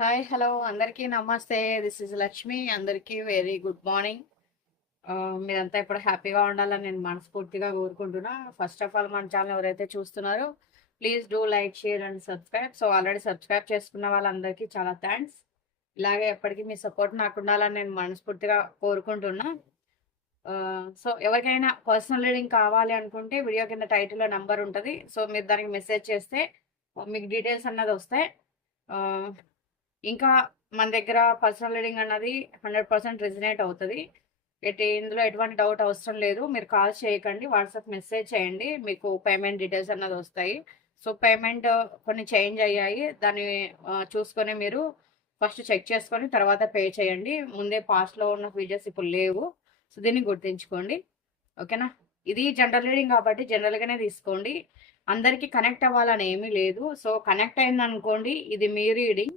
Hi hello. అందరికీ నమస్తే. This is Lakshmi అందరికీ వెరీ గుడ్ మార్నింగ్ మీరంతా ఇప్పుడు హ్యాపీగా ఉండాలని నేను మనస్ఫూర్తిగా కోరుకుంటున్నా. ఫస్ట్ ఆఫ్ ఆల్ మన ఛానల్ ఎవరైతే చూస్తున్నారో please do like share and subscribe so already subscribe చేసుకున్న వాళ్ళందరికీ చాలా థ్యాంక్స్ ఇలాగే ఎప్పటికీ మీ సపోర్ట్ నాకు ఉండాలని నేను మనస్ఫూర్తిగా కోరుకుంటున్నా. సో ఎవరికైనా పర్సనల్ రీడింగ్ కావాలి అనుకుంటే వీడియో కింద టైటిల్లో నెంబర్ ఉంటుంది. సో మీరు దానికి మెసేజ్ చేస్తే మీకు డీటెయిల్స్ అన్నది వస్తాయి. ఇంకా మన దగ్గర పర్సనల్ రీడింగ్ అన్నది హండ్రెడ్ పర్సెంట్ రిజనేట్ అవుతుంది. ఎట్ ఇందులో ఎటువంటి డౌట్ అవసరం లేదు. మీరు కాల్ చేయకండి వాట్సాప్ మెసేజ్ చేయండి మీకు పేమెంట్ డీటెయిల్స్ అన్నది వస్తాయి. సో పేమెంట్ కొన్ని చేంజ్ అయ్యాయి. దాన్ని చూసుకొని మీరు ఫస్ట్ చెక్ చేసుకొని తర్వాత పే చేయండి. ముందే పాస్ట్లో ఉన్న ఫీచర్స్ ఇప్పుడు లేవు. సో దీన్ని గుర్తుంచుకోండి. ఓకేనా? ఇది జనరల్ రీడింగ్ కాబట్టి జనరల్గానే తీసుకోండి. అందరికీ కనెక్ట్ అవ్వాలని ఏమీ లేదు. సో కనెక్ట్ అయిందనుకోండి ఇది మీ రీడింగ్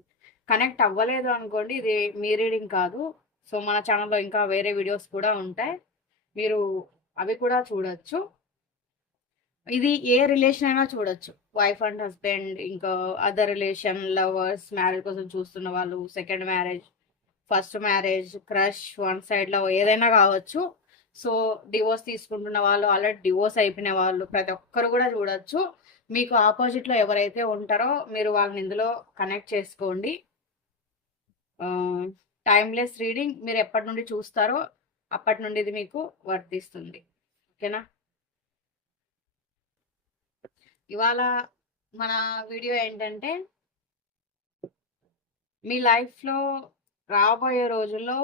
కనెక్ట్ అవ్వలేదు అనుకోండి ఇది మీ రీడింగ్ కాదు. సో మన ఛానల్లో ఇంకా వేరే వీడియోస్ కూడా ఉంటాయి. మీరు అవి కూడా చూడొచ్చు. ఇది ఏ రిలేషన్ అయినా చూడొచ్చు. వైఫ్ అండ్ హస్బెండ్ ఇంకా అదర్ రిలేషన్ లవర్స్ మ్యారేజ్ కోసం చూస్తున్న వాళ్ళు second marriage first marriage crush one side love ఏదైనా కావచ్చు. సో డివోర్స్ తీసుకుంటున్న వాళ్ళు ఆల్రెడీ డివోర్స్ అయిపోయిన వాళ్ళు ప్రతి ఒక్కరు కూడా చూడొచ్చు. మీకు ఆపోజిట్లో ఎవరైతే ఉంటారో మీరు వాళ్ళని ఇందులో కనెక్ట్ చేసుకోండి. టైమ్లెస్ రీడింగ్ మీరు ఎప్పటి నుండి చూస్తారో అప్పటి నుండి ఇది మీకు వర్తిస్తుంది. ఓకేనా? ఇవాళ మన వీడియో ఏంటంటే మీ లైఫ్లో రాబోయే రోజుల్లో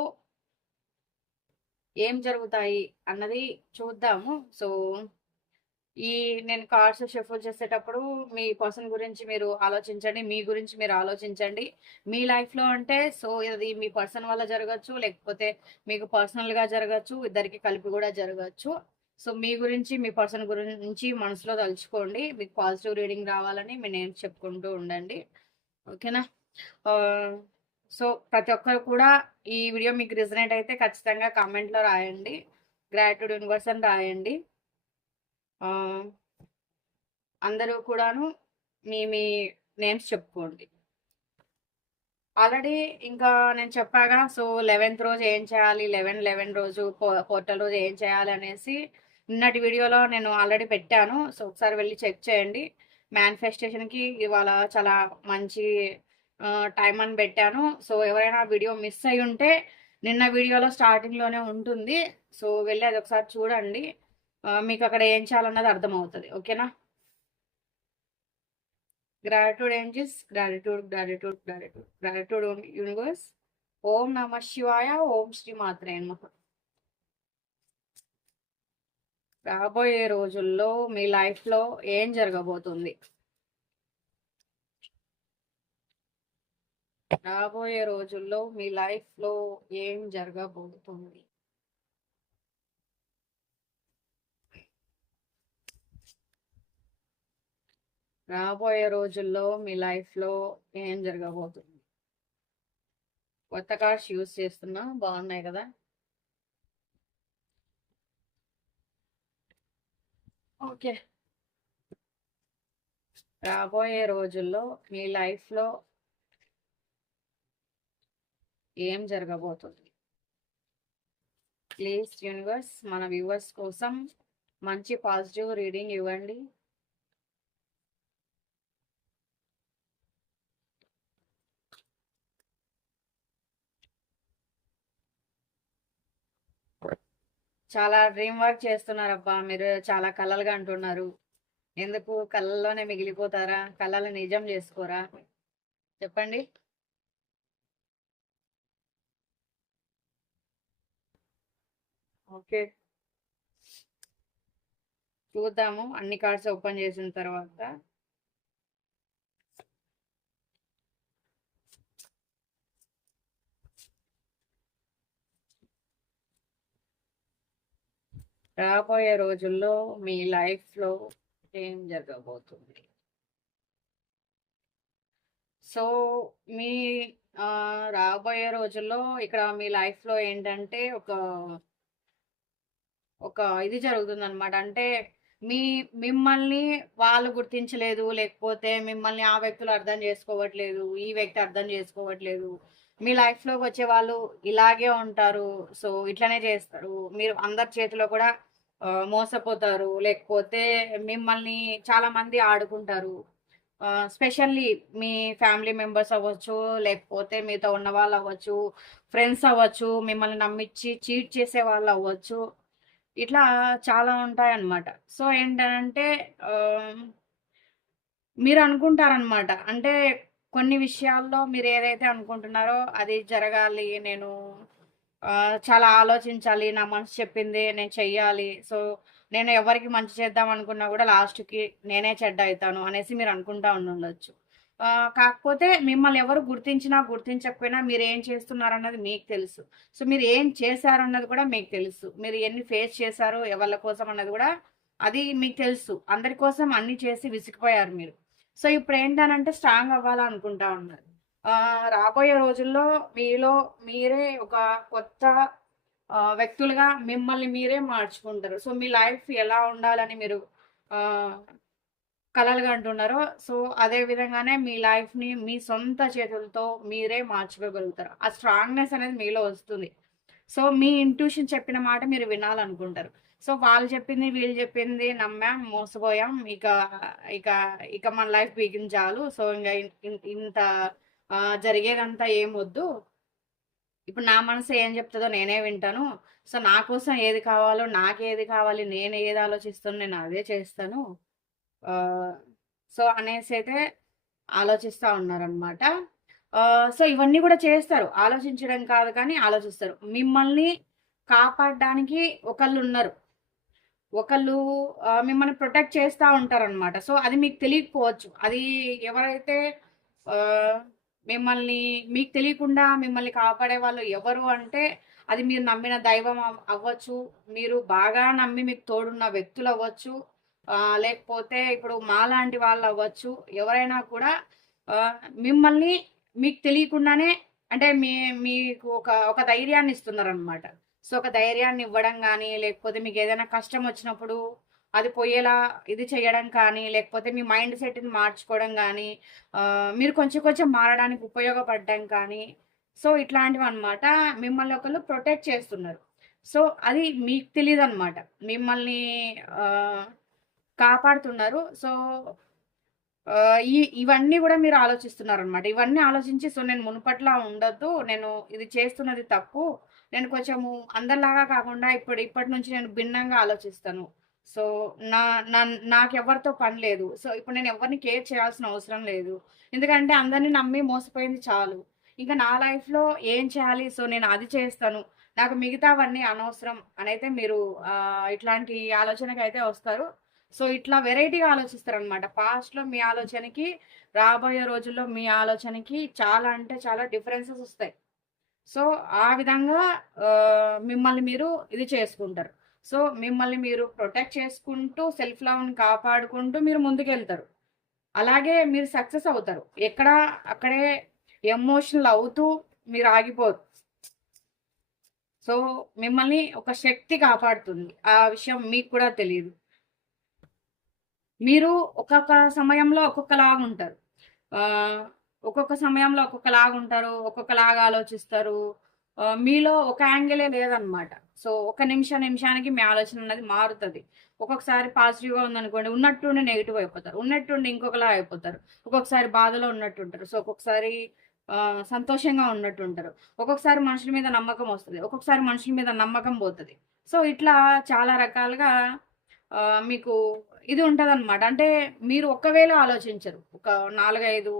ఏం జరుగుతాయి అన్నది చూద్దాము. సో ఈ నేను కార్డ్స్ షఫుల్ చేసేటప్పుడు మీ పర్సన్ గురించి మీరు ఆలోచించండి మీ గురించి మీరు ఆలోచించండి. మీ లైఫ్లో అంటే సో ఇది మీ పర్సన్ వల్ల జరగచ్చు లేకపోతే మీకు పర్సనల్గా జరగచ్చు ఇద్దరికి కలిపి కూడా జరగచ్చు. సో మీ గురించి మీ పర్సన్ గురించి మనసులో తలుచుకోండి. మీకు పాజిటివ్ రీడింగ్ రావాలని మీ నేను చెప్పుకుంటూ ఉండండి. ఓకేనా? సో ప్రతి ఒక్కరు కూడా ఈ వీడియో మీకు రిజనేట్ అయితే ఖచ్చితంగా కామెంట్లో రాయండి. గ్రాట్యూడ్ యూనివర్స్ అని రాయండి. అందరూ కూడాను మీ మీ నేమ్స్ చెప్పుకోండి. ఆల్రెడీ ఇంకా నేను చెప్పాగా సో లెవెన్త్ రోజు ఏం చేయాలి లెవెన్ లెవెన్ రోజు పోర్టల్ రోజు ఏం చేయాలి అనేసి నిన్నటి వీడియోలో నేను ఆల్రెడీ పెట్టాను. సో ఒకసారి వెళ్ళి చెక్ చేయండి. మేనిఫెస్టేషన్కి ఇవాళ చాలా మంచి టైం అని పెట్టాను. సో ఎవరైనా వీడియో మిస్ అయి ఉంటే నిన్న వీడియోలో స్టార్టింగ్లోనే ఉంటుంది. సో వెళ్ళి అది ఒకసారి చూడండి. మీకు అక్కడ ఏం చేయాలన్నది అర్థమవుతుంది. ఓకేనా? Gratitude angels gratitude gratitude gratitude gratitude universe ఓం నమ శివాయ ఓం శ్రీ మాత్రే నమ. రాబోయే రోజుల్లో మీ లైఫ్లో ఏం జరగబోతుంది? రాబోయే రోజుల్లో మీ లైఫ్లో ఏం జరగబోతుంది? రాబోయే రోజుల్లో మీ లైఫ్లో ఏం జరగబోతుంది? కొత్త కార్డ్స్ యూజ్ చేస్తున్నా బాగున్నాయి కదా? ఓకే. రాబోయే రోజుల్లో మీ లైఫ్లో ఏం జరగబోతుంది? ప్లీజ్ యూనివర్స్ మన వ్యూవర్స్ కోసం మంచి పాజిటివ్ రీడింగ్ ఇవ్వండి. చాలా డ్రీమ్ వర్క్ చేస్తున్నారబ్బా. మీరు చాలా కలలుగా అంటున్నారు. ఎందుకు? కళ్ళల్లోనే మిగిలిపోతారా? కళలు నిజం చేసుకోరా? చెప్పండి. ఓకే. చూద్దాము. అన్ని కార్డ్స్ ఓపెన్ చేసిన తర్వాత రాబోయే రోజుల్లో మీ లైఫ్లో ఏం జరగబోతుంది? సో మీ రాబోయే రోజుల్లో ఇక్కడ మీ లైఫ్లో ఏంటంటే ఒక ఒక ఇది జరుగుతుంది అనమాట అంటే మీ మిమ్మల్ని వాళ్ళు గుర్తించలేదు లేకపోతే మిమ్మల్ని ఆ వ్యక్తులు అర్థం చేసుకోవట్లేదు ఈ వ్యక్తి అర్థం చేసుకోవట్లేదు మీ లైఫ్లోకి వచ్చే వాళ్ళు ఇలాగే ఉంటారు. సో ఇట్లనే చేస్తారు. మీరు అందరి చేతిలో కూడా మోసపోతారు. లేకపోతే మిమ్మల్ని చాలా మంది ఆడుకుంటారు. స్పెషల్లీ మీ ఫ్యామిలీ మెంబర్స్ అవ్వచ్చు లేకపోతే మీతో ఉన్న వాళ్ళు అవ్వచ్చు ఫ్రెండ్స్ అవ్వచ్చు మిమ్మల్ని నమ్మించి చీట్ చేసే వాళ్ళు అవ్వచ్చు. ఇట్లా చాలా ఉంటాయన్నమాట. సో ఏంటంటే మీరు అనుకుంటారనమాట అంటే కొన్ని విషయాల్లో మీరు ఏదైతే అనుకుంటున్నారో అది జరగాలి నేను చాలా ఆలోచించాలి నా మనసు చెప్పింది నేను చెయ్యాలి. సో నేను ఎవరికి మంచి చేద్దాం అనుకున్నా కూడా లాస్ట్కి నేనే చెడ్డ అవుతాను అనేసి మీరు అనుకుంటా ఉండొచ్చు. కాకపోతే మిమ్మల్ని ఎవరు గుర్తించినా గుర్తించకపోయినా మీరు ఏం చేస్తున్నారన్నది మీకు తెలుసు. సో మీరు ఏం చేశారన్నది కూడా మీకు తెలుసు. మీరు ఎన్ని ఫేస్ చేశారో ఎవరి కోసం అన్నది కూడా అది మీకు తెలుసు. అందరి కోసం అన్ని చేసి విసిగిపోయారు మీరు. సో ఇప్పుడు ఏంటనంటే స్ట్రాంగ్ అవ్వాలనుకుంటా ఉన్నారు. రాబోయే రోజుల్లో మీలో మీరే ఒక కొత్త వ్యక్తులుగా మిమ్మల్ని మీరే మార్చుకుంటారు. సో మీ లైఫ్ ఎలా ఉండాలని మీరు కలలుగా అంటున్నారో సో అదే విధంగానే మీ లైఫ్ని మీ సొంత చేతులతో మీరే మార్చుకోగలుగుతారు. ఆ స్ట్రాంగ్నెస్ అనేది మీలో వస్తుంది. సో మీ ఇంట్యూషన్ చెప్పిన మాట మీరు వినాలనుకుంటారు. సో వాళ్ళు చెప్పింది వీళ్ళు చెప్పింది నమ్మాం మోసపోయాం ఇక ఇక ఇక మన లైఫ్ బిగించాలు సో ఇంకా ఇంత జరిగేదంతా ఏం వద్దు. ఇప్పుడు నా మనసు ఏం చెప్తుందో నేనే వింటాను. సో నా కోసం ఏది కావాలో నాకు ఏది కావాలి నేను ఏది ఆలోచిస్తాను నేను అదే చేస్తాను. సో అనేసి అయితే ఆలోచిస్తూ ఉన్నారనమాట సో ఇవన్నీ కూడా చేస్తారు. ఆలోచించడం కాదు కానీ ఆలోచిస్తారు. మిమ్మల్ని కాపాడడానికి ఒకళ్ళు ఉన్నారు ఒకళ్ళు మిమ్మల్ని ప్రొటెక్ట్ చేస్తూ ఉంటారనమాట సో అది మీకు తెలియకపోవచ్చు. అది ఎవరైతే మిమ్మల్ని మీకు తెలియకుండా మిమ్మల్ని కాపాడే వాళ్ళు ఎవరు అంటే అది మీరు నమ్మిన దైవం అవ్వచ్చు. మీరు బాగా నమ్మి మీకు తోడున్న వ్యక్తులు అవ్వచ్చు. లేకపోతే ఇప్పుడు మాలాంటి వాళ్ళు అవ్వచ్చు. ఎవరైనా కూడా మిమ్మల్ని మీకు తెలియకుండానే అంటే మీ మీకు ఒక ఒక ధైర్యాన్ని ఇస్తున్నారనమాట సో ఒక ధైర్యాన్ని ఇవ్వడం కానీ లేకపోతే మీకు ఏదైనా కష్టం వచ్చినప్పుడు అది పోయేలా ఇది చేయడం కానీ లేకపోతే మీ మైండ్ సెట్ని మార్చుకోవడం కానీ మీరు కొంచెం కొంచెం మారడానికి ఉపయోగపడడం కానీ సో ఇట్లాంటివి అనమాట మిమ్మల్ని ఒకళ్ళు ప్రొటెక్ట్ చేస్తున్నారు. సో అది మీకు తెలియదు అనమాట మిమ్మల్ని కాపాడుతున్నారు. సో ఈ ఇవన్నీ కూడా మీరు ఆలోచిస్తున్నారు అనమాట ఇవన్నీ ఆలోచించి సో నేను మునుపట్లా ఉండొద్దు. నేను ఇది చేస్తున్నది తప్పు. నేను కొంచెము అందరిలాగా కాకుండా ఇప్పుడు ఇప్పటి నుంచి నేను భిన్నంగా ఆలోచిస్తాను. సో నా నా నాకు ఎవరితో పని లేదు. సో ఇప్పుడు నేను ఎవరిని కేర్ చేయాల్సిన అవసరం లేదు. ఎందుకంటే అందరినీ నమ్మి మోసపోయింది చాలు. ఇంకా నా లైఫ్లో ఏం చేయాలి? సో నేను అది చేస్తాను. నాకు మిగతావన్నీ అనవసరం అని అయితే మీరు ఇట్లాంటి ఆలోచనకి అయితే వస్తారు. సో ఇట్లా వెరైటీగా ఆలోచిస్తారు అనమాట పాస్ట్లో మీ ఆలోచనకి రాబోయే రోజుల్లో మీ ఆలోచనకి చాలా అంటే చాలా డిఫరెన్సెస్ వస్తాయి. సో ఆ విధంగా మిమ్మల్ని మీరు ఇది చేసుకుంటారు. సో మిమ్మల్ని మీరు ప్రొటెక్ట్ చేసుకుంటూ సెల్ఫ్ లవ్ని కాపాడుకుంటూ మీరు ముందుకెళ్తారు. అలాగే మీరు సక్సెస్ అవుతారు. ఎక్కడ అక్కడే ఎమోషనల్ అవుతూ మీరు ఆగిపోరు. సో మిమ్మల్ని ఒక శక్తి కాపాడుతుంది. ఆ విషయం మీకు కూడా తెలియదు. మీరు ఒక్కొక్క సమయంలో ఒక్కొక్కలాగా ఉంటారు. ఒక్కొక్క సమయంలో ఒక్కొక్కలాగా ఉంటారు ఒక్కొక్కలాగా ఆలోచిస్తారు. మీలో ఒక యాంగిలే లేదనమాట సో ఒక నిమిష నిమిషానికి మీ ఆలోచన అనేది మారుతుంది. ఒక్కొక్కసారి పాజిటివ్గా ఉందనుకోండి ఉన్నట్టుండి నెగిటివ్ అయిపోతారు. ఉన్నట్టుండి ఇంకొకలా అయిపోతారు. ఒక్కొక్కసారి బాధలో ఉన్నట్టు ఉంటారు సో ఒక్కొక్కసారి సంతోషంగా ఉన్నట్టు ఉంటారు ఒక్కొక్కసారి మనుషుల మీద నమ్మకం వస్తుంది. ఒక్కొక్కసారి మనుషుల మీద నమ్మకం పోతుంది. సో ఇట్లా చాలా రకాలుగా మీకు ఇది ఉంటుంది అనమాట అంటే మీరు ఒక్కవేళ ఆలోచించరు. ఒక నాలుగైదు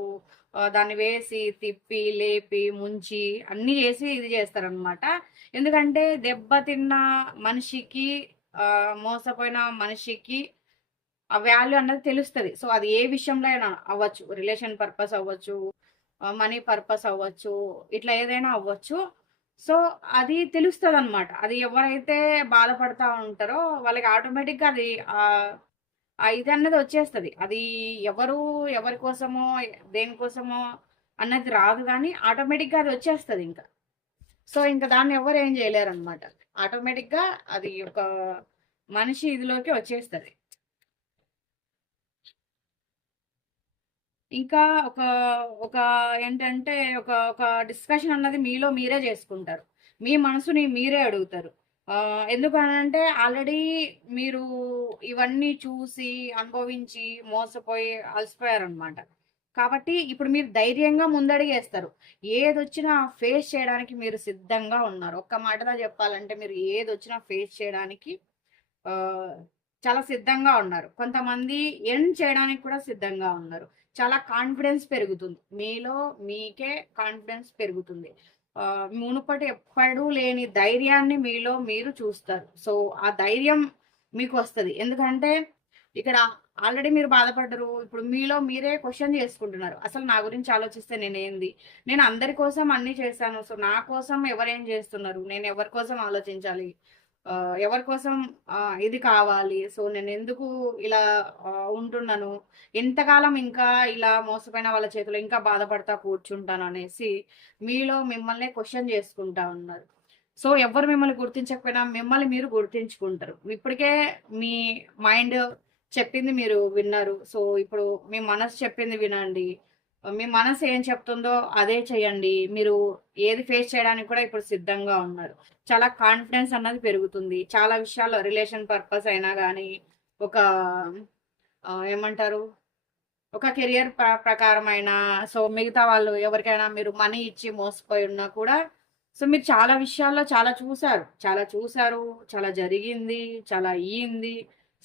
దాన్ని వేసి తిప్పి లేపి ముంచి అన్నీ చేసి ఇది చేస్తారనమాట ఎందుకంటే దెబ్బతిన్న మనిషికి మోసపోయిన మనిషికి ఆ వాల్యూ అన్నది తెలుస్తుంది. సో అది ఏ విషయంలో అయినా అవ్వచ్చు. రిలేషన్ పర్పస్ అవ్వచ్చు మనీ పర్పస్ అవ్వచ్చు ఇట్లా ఏదైనా అవ్వచ్చు. సో అది తెలుస్తుంది అనమాట అది ఎవరైతే బాధపడతా ఉంటారో వాళ్ళకి ఆటోమేటిక్గా అది ఇది అన్నది వచ్చేస్తుంది. అది ఎవరు ఎవరి కోసమో దేనికోసమో అన్నది రాదు కానీ ఆటోమేటిక్గా అది వచ్చేస్తుంది ఇంకా. సో ఇంకా దాన్ని ఎవరు ఏం చేయలేరు అనమాట ఆటోమేటిక్గా అది ఒక మనిషి ఇదిలోకి వచ్చేస్తుంది. ఇంకా ఒక ఒక ఏంటంటే ఒక ఒక డిస్కషన్ అన్నది మీలో మీరే చేసుకుంటారు. మీ మనసుని మీరే అడుగుతారు. ఎందుకనంటే ఆల్రెడీ మీరు ఇవన్నీ చూసి అనుభవించి మోసపోయి అలసిపోయారనమాట. కాబట్టి ఇప్పుడు మీరు ధైర్యంగా ముందడిగేస్తారు. ఏది వచ్చినా ఫేస్ చేయడానికి మీరు సిద్ధంగా ఉన్నారు. ఒక్క మాటగా చెప్పాలంటే మీరు ఏది వచ్చినా ఫేస్ చేయడానికి చాలా సిద్ధంగా ఉన్నారు. కొంతమంది ఎండ్ చేయడానికి కూడా సిద్ధంగా ఉన్నారు. చాలా కాన్ఫిడెన్స్ పెరుగుతుంది. మీలో మీకే కాన్ఫిడెన్స్ పెరుగుతుంది. మునుపటి ఎప్పుడూ లేని ధైర్యాన్ని మీలో మీరు చూస్తారు. సో ఆ ధైర్యం మీకు వస్తుంది. ఎందుకంటే ఇక్కడ ఆల్రెడీ మీరు బాధపడ్డరు. ఇప్పుడు మీలో మీరే క్వశ్చన్ చేసుకుంటున్నారు. అసలు నా గురించి ఆలోచిస్తే నేనేంది? నేను అందరి కోసం అన్ని చేశాను. సో నా కోసం ఎవరేం చేస్తున్నారు? నేను ఎవరి కోసం ఆలోచించాలి? ఎవరి కోసం ఇది కావాలి. సో నేను ఎందుకు ఇలా ఉంటున్నాను? ఎంతకాలం ఇంకా ఇలా మోసపోయిన వాళ్ళ చేతిలో ఇంకా బాధపడతా కూర్చుంటాను అనేసి మీలో మిమ్మల్ని క్వశ్చన్ చేసుకుంటా ఉన్నారు. సో ఎవరు మిమ్మల్ని గుర్తించకపోయినా మిమ్మల్ని మీరు గుర్తించుకుంటారు. ఇప్పటికే మీ మైండ్ చెప్పింది మీరు విన్నారు. సో ఇప్పుడు మీ మనసు చెప్పింది వినండి. మీ మనసు ఏం చెప్తుందో అదే చేయండి. మీరు ఏది ఫేస్ చేయడానికి కూడా ఇప్పుడు సిద్ధంగా ఉన్నారు. చాలా కాన్ఫిడెన్స్ అన్నది పెరుగుతుంది. చాలా విషయాల్లో రిలేషన్ పర్పస్ అయినా కానీ ఒక ఏమంటారు? ఒక కెరియర్ ప్రకారమైన సో మిగతా వాళ్ళు ఎవరికైనా మీరు మనీ ఇచ్చి మోసపోయి ఉన్నా కూడా సో మీరు చాలా విషయాల్లో చాలా చూసారు చాలా చూసారు చాలా జరిగింది చాలా అయ్యింది.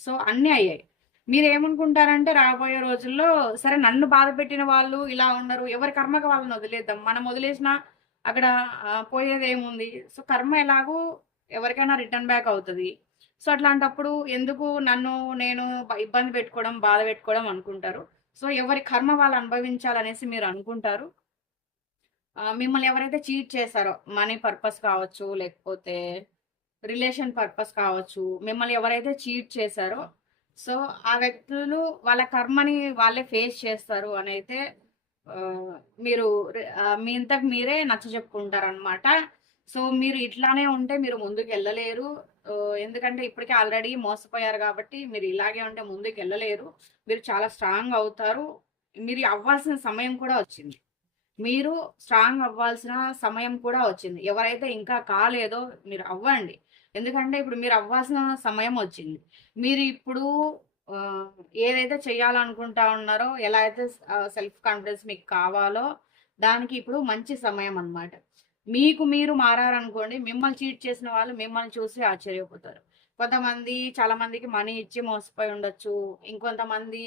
సో అన్నీ అయ్యాయి. మీరు ఏమనుకుంటారంటే రాబోయే రోజుల్లో సరే నన్ను బాధ పెట్టిన వాళ్ళు ఇలా ఉన్నారు ఎవరి కర్మకి వాళ్ళని వదిలేద్దాం. మనం వదిలేసిన అక్కడ పోయేది ఏముంది? సో కర్మ ఎలాగూ ఎవరికైనా రిటర్న్ బ్యాక్ అవుతుంది. సో అట్లాంటప్పుడు ఎందుకు నన్ను నేను ఇబ్బంది పెట్టుకోవడం బాధ పెట్టుకోవడం అనుకుంటారు? సో ఎవరి కర్మ వాళ్ళు అనుభవించాలనేసి మీరు అనుకుంటారు? మిమ్మల్ని ఎవరైతే చీట్ చేశారో మనీ పర్పస్ కావచ్చు లేకపోతే రిలేషన్ పర్పస్ కావచ్చు మిమ్మల్ని ఎవరైతే చీట్ చేశారో సో ఆ వ్యక్తులు వాళ్ళ కర్మని వాళ్ళే ఫేస్ చేస్తారు అని అయితే మీరు మీ ఇంతకు మీరే నచ్చ చెప్పుకుంటారు అనమాట సో మీరు ఇట్లానే ఉంటే మీరు ముందుకు వెళ్ళలేరు ఎందుకంటే ఇప్పటికే ఆల్రెడీ మోసపోయారు కాబట్టి మీరు ఇలాగే ఉంటే ముందుకు వెళ్ళలేరు మీరు చాలా స్ట్రాంగ్ అవుతారు. మీరు అవ్వాల్సిన సమయం కూడా వచ్చింది. మీరు స్ట్రాంగ్ అవ్వాల్సిన సమయం కూడా వచ్చింది. ఎవరైతే ఇంకా కాలేదో మీరు అవ్వండి. ఎందుకంటే ఇప్పుడు మీరు అవ్వాల్సిన సమయం వచ్చింది. మీరు ఇప్పుడు ఏదైతే చేయాలనుకుంటా ఉన్నారో ఎలా అయితే సెల్ఫ్ కాన్ఫిడెన్స్ మీకు కావాలో దానికి ఇప్పుడు మంచి సమయం అన్నమాట. మీకు మీరు మారారనుకోండి మిమ్మల్ని చీట్ చేసిన వాళ్ళు మిమ్మల్ని చూసి ఆశ్చర్యపోతారు. కొంతమంది చాలా మందికి మనీ ఇచ్చి మోసపోయి ఉండొచ్చు. ఇంకొంతమంది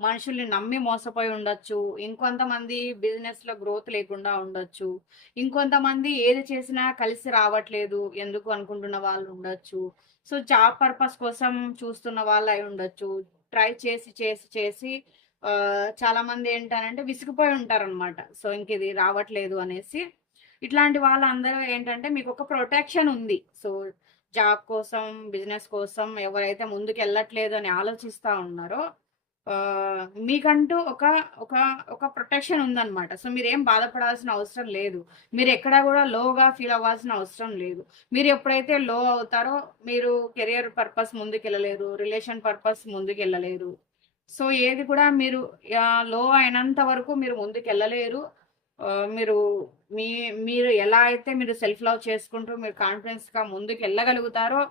మనుషుల్ని నమ్మి మోసపోయి ఉండొచ్చు. ఇంకొంతమంది బిజినెస్లో గ్రోత్ లేకుండా ఉండొచ్చు. ఇంకొంతమంది ఏది చేసినా కలిసి రావట్లేదు ఎందుకు అనుకుంటున్న వాళ్ళు ఉండొచ్చు. సో జాబ్ పర్పస్ కోసం చూస్తున్న వాళ్ళు అయి ఉండొచ్చు. ట్రై చేసి చేసి చేసి చాలా మంది ఏంటంటే విసిగిపోయి ఉంటారనమాట సో ఇంక ఇది రావట్లేదు అనేసి. ఇట్లాంటి వాళ్ళందరూ ఏంటంటే మీకు ఒక ప్రొటెక్షన్ ఉంది. సో జాబ్ కోసం బిజినెస్ కోసం ఎవరైతే ముందుకు వెళ్ళట్లేదు అని ఆలోచిస్తూ ఉన్నారో మీకంటూ ఒక ఒక ఒక ప్రొటెక్షన్ ఉందన్నమాట. సో మీరు ఏం బాధపడాల్సిన అవసరం లేదు. మీరు ఎక్కడా కూడా లోగా ఫీల్ అవ్వాల్సిన అవసరం లేదు. మీరు ఎప్పుడైతే లో అవుతారో మీరు కెరియర్ పర్పస్ ముందుకెళ్ళలేరు రిలేషన్ పర్పస్ ముందుకు వెళ్ళలేరు సో ఏది కూడా మీరు లో అయినంత వరకు మీరు ముందుకెళ్ళలేరు. మీరు మీ మీరు ఎలా అయితే మీరు సెల్ఫ్ లవ్ చేసుకుంటూ మీరు కాన్ఫిడెన్స్గా ముందుకు వెళ్ళగలుగుతారో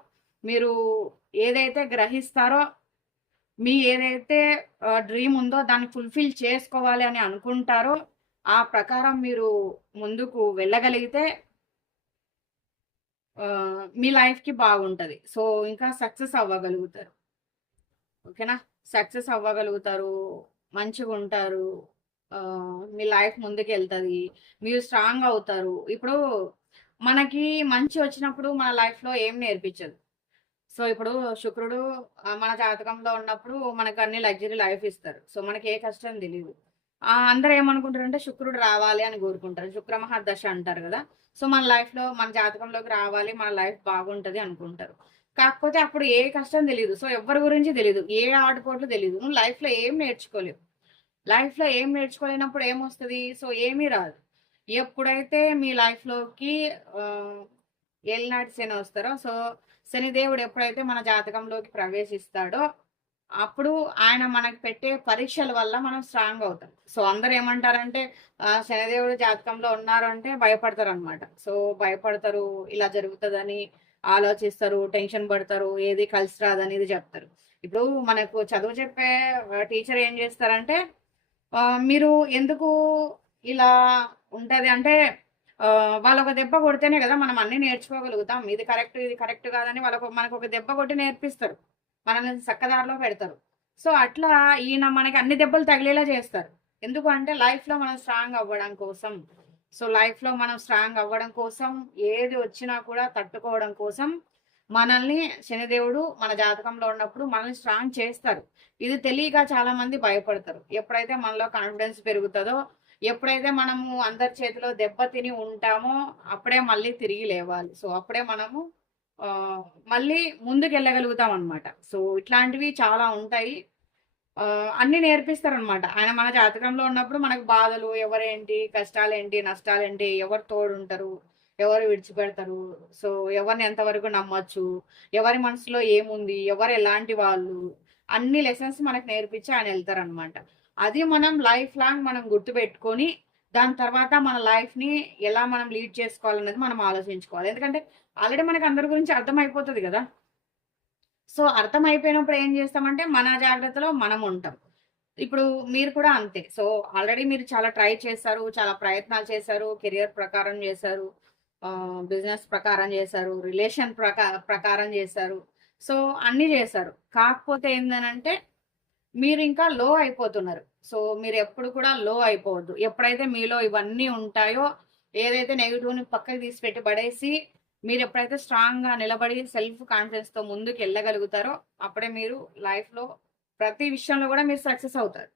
మీరు ఏదైతే గ్రహిస్తారో మీ ఏదైతే డ్రీమ్ ఉందో దాన్ని ఫుల్ఫిల్ చేసుకోవాలి అని అనుకుంటారో ఆ ప్రకారం మీరు ముందుకు వెళ్ళగలిగితే మీ లైఫ్కి బాగుంటుంది. సో ఇంకా సక్సెస్ అవ్వగలుగుతారు. ఓకేనా? సక్సెస్ అవ్వగలుగుతారు మంచిగా ఉంటారు మీ లైఫ్ ముందుకు వెళ్తుంది మీరు స్ట్రాంగ్ అవుతారు. ఇప్పుడు మనకి మంచి వచ్చినప్పుడు మన లైఫ్లో ఏం నేర్పించదు. సో ఇప్పుడు శుక్రుడు మన జాతకంలో ఉన్నప్పుడు మనకు అన్ని లగ్జరీ లైఫ్ ఇస్తారు. సో మనకి ఏ కష్టం తెలియదు అందరు అందరూ ఏమనుకుంటారంటే శుక్రుడు రావాలి అని కోరుకుంటారు. శుక్రమహాదశ అంటారు కదా. సో మన లైఫ్లో మన జాతకంలోకి రావాలి మన లైఫ్ బాగుంటుంది అనుకుంటారు. కాకపోతే అప్పుడు ఏ కష్టం తెలియదు సో ఎవరి గురించి తెలియదు ఏ ఆడుకోట్లు తెలియదు నువ్వు లైఫ్లో ఏం నేర్చుకోలేవు. లైఫ్లో ఏం నేర్చుకోలేనప్పుడు ఏమొస్తుంది? సో ఏమీ రాదు. ఎప్పుడైతే మీ లైఫ్లోకి ఆ, ఏలినాటి వస్తారో సో శనిదేవుడు ఎప్పుడైతే మన జాతకంలోకి ప్రవేశిస్తాడో అప్పుడు ఆయన మనకు పెట్టే పరీక్షల వల్ల మనం స్ట్రాంగ్ అవుతాం. సో అందరు ఏమంటారంటే శనిదేవుడు జాతకంలో ఉన్నారు అంటే భయపడతారు అనమాట సో భయపడతారు ఇలా జరుగుతుందని ఆలోచిస్తారు టెన్షన్ పడతారు ఏది కలిసి రాదనేది ఇది చెప్తారు. ఇప్పుడు మనకు చదువు చెప్పే టీచర్ ఏం చేస్తారంటే మీరు ఎందుకు ఇలా ఉంటది? అంటే వాళ్ళొక దెబ్బ కొడితేనే కదా మనం అన్ని నేర్చుకోగలుగుతాం. ఇది కరెక్ట్ ఇది కరెక్ట్ కాదని వాళ్ళకు మనకు ఒక దెబ్బ కొట్టి నేర్పిస్తారు. మనల్ని చక్కదారిలో పెడతారు. సో అట్లా ఈయన మనకి అన్ని దెబ్బలు తగిలేలా చేస్తారు. ఎందుకు అంటే లైఫ్లో మనం స్ట్రాంగ్ అవ్వడం కోసం. సో లైఫ్లో మనం స్ట్రాంగ్ అవ్వడం కోసం ఏది వచ్చినా కూడా తట్టుకోవడం కోసం మనల్ని శనిదేవుడు మన జాతకంలో ఉన్నప్పుడు మనల్ని స్ట్రాంగ్ చేస్తారు. ఇది తెలియక చాలా మంది భయపడతారు. ఎప్పుడైతే మనలో కాన్ఫిడెన్స్ పెరుగుతుందో ఎప్పుడైతే మనము అందరి చేతిలో దెబ్బ తిని ఉంటామో అప్పుడే మళ్ళీ తిరిగి లేవాలి. సో అప్పుడే మనము మళ్ళీ ముందుకు వెళ్ళగలుగుతాం అనమాట సో ఇట్లాంటివి చాలా ఉంటాయి. అన్ని నేర్పిస్తారు అనమాట ఆయన మన జాతకంలో ఉన్నప్పుడు మనకు బాధలు ఎవరేంటి కష్టాలేంటి నష్టాలేంటి ఎవరు తోడుంటారు ఎవరు విడిచిపెడతారు. సో ఎవరిని ఎంతవరకు నమ్మచ్చు ఎవరి మనసులో ఏముంది ఎవరు ఎలాంటి వాళ్ళు అన్ని లెసన్స్ మనకు నేర్పించి ఆయన వెళ్తారనమాట అది మనం లైఫ్ లాంగ్ మనం గుర్తుపెట్టుకొని దాని తర్వాత మన లైఫ్ని ఎలా మనం లీడ్ చేసుకోవాలన్నది మనం ఆలోచించుకోవాలి. ఎందుకంటే ఆల్రెడీ మనకు అందరి గురించి అర్థమైపోతుంది కదా. సో అర్థం అయిపోయినప్పుడు ఏం చేస్తామంటే మన జాగ్రత్తలో మనం ఉంటాం. ఇప్పుడు మీరు కూడా అంతే. సో ఆల్రెడీ మీరు చాలా ట్రై చేశారు చాలా ప్రయత్నాలు చేశారు కెరియర్ ప్రకారం చేశారు బిజినెస్ ప్రకారం చేశారు రిలేషన్ ప్రకా ప్రకారం చేశారు. సో అన్నీ చేశారు. కాకపోతే ఏంటనంటే మీరు ఇంకా లో అయిపోతున్నారు. సో మీరు ఎప్పుడు కూడా లో అయిపోవద్దు. ఎప్పుడైతే మీలో ఇవన్నీ ఉంటాయో ఏదైతే నెగిటివ్ని పక్కకి తీసి పెట్టి పడేసి మీరు ఎప్పుడైతే స్ట్రాంగ్గా నిలబడి సెల్ఫ్ కాన్ఫిడెన్స్తో ముందుకు వెళ్ళగలుగుతారో అప్పుడే మీరు లైఫ్లో ప్రతి విషయంలో కూడా మీరు సక్సెస్ అవుతారు.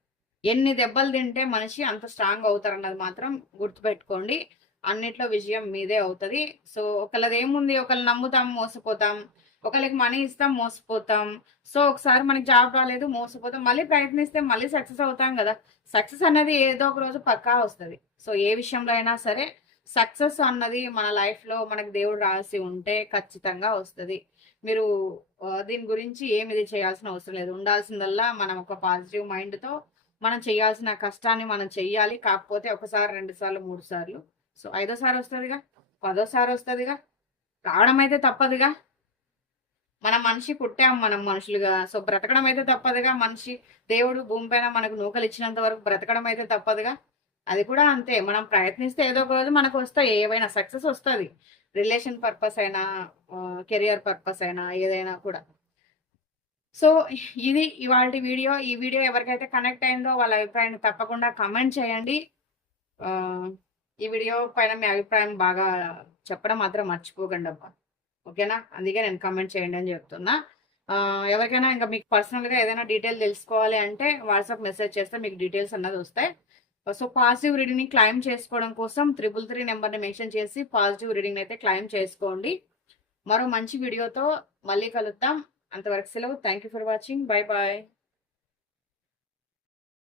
ఎన్ని దెబ్బలు తింటే మనిషి అంత స్ట్రాంగ్ అవుతారు అన్నది మాత్రం గుర్తుపెట్టుకోండి. అన్నిట్లో విజయం మీదే అవుతుంది. సో ఒకళ్ళది ఏముంది ఒకళ్ళు నమ్ముతాం మోసపోతాం ఒకళ్ళకి మనీ ఇస్తాం మోసపోతాం. సో ఒకసారి మనకి జాబ్ రాలేదు మోసపోతాం. మళ్ళీ ప్రయత్నిస్తే మళ్ళీ సక్సెస్ అవుతాం కదా. సక్సెస్ అన్నది ఏదో ఒక రోజు పక్కా వస్తుంది. సో ఏ విషయంలో అయినా సరే సక్సెస్ అన్నది మన లైఫ్లో మనకు మనకి దేవుడు రాసి ఉంటే ఖచ్చితంగా వస్తుంది. మీరు దీని గురించి ఏమి ఇది చేయాల్సిన అవసరం లేదు. ఉండాల్సిందల్లా మనం ఒక పాజిటివ్ మైండ్తో మనం చేయాల్సిన కష్టాన్ని మనం చెయ్యాలి. కాకపోతే ఒకసారి రెండు సార్లు మూడు సార్లు. సో ఐదోసారి వస్తుందిగా? పదోసారి వస్తుందిగా? రావడం అయితే తప్పదుగా? మన మనిషి పుట్టాం మనం మనుషులుగా. సో బ్రతకడం అయితే తప్పదుగా. మనిషి దేవుడు భూమి పైన మనకు నూకలు ఇచ్చినంత వరకు బ్రతకడం అయితే తప్పదుగా. అది కూడా అంతే. మనం ప్రయత్నిస్తే ఏదో ఒక రోజు మనకు వస్తాయి. ఏవైనా సక్సెస్ వస్తుంది. రిలేషన్ పర్పస్ అయినా కెరియర్ పర్పస్ అయినా ఏదైనా కూడా. సో ఇది ఇవాళ వీడియో. ఈ వీడియో ఎవరికైతే కనెక్ట్ అయిందో వాళ్ళ అభిప్రాయాన్ని తప్పకుండా కమెంట్ చేయండి. ఈ వీడియో పైన మీ అభిప్రాయం బాగా చెప్పడం మాత్రం మర్చిపోకండి అబ్బా ఓకేనా? అందుకే నేను కమెంట్ చేయండి అని చెప్తున్నా. ఎవరికైనా ఇంకా మీకు పర్సనల్గా ఏదైనా డీటెయిల్ తెలుసుకోవాలి అంటే వాట్సాప్ మెసేజ్ చేస్తే మీకు డీటెయిల్స్ అన్నది వస్తాయి. సో పాజిటివ్ రీడింగ్ని క్లైమ్ చేసుకోవడం కోసం త్రిపుల్ త్రీ నెంబర్ని మెన్షన్ చేసి పాజిటివ్ రీడింగ్ అయితే క్లైమ్ చేసుకోండి. మరో మంచి వీడియోతో మళ్ళీ కలుద్దాం. అంతవరకు సెలవు. Thank you for watching bye bye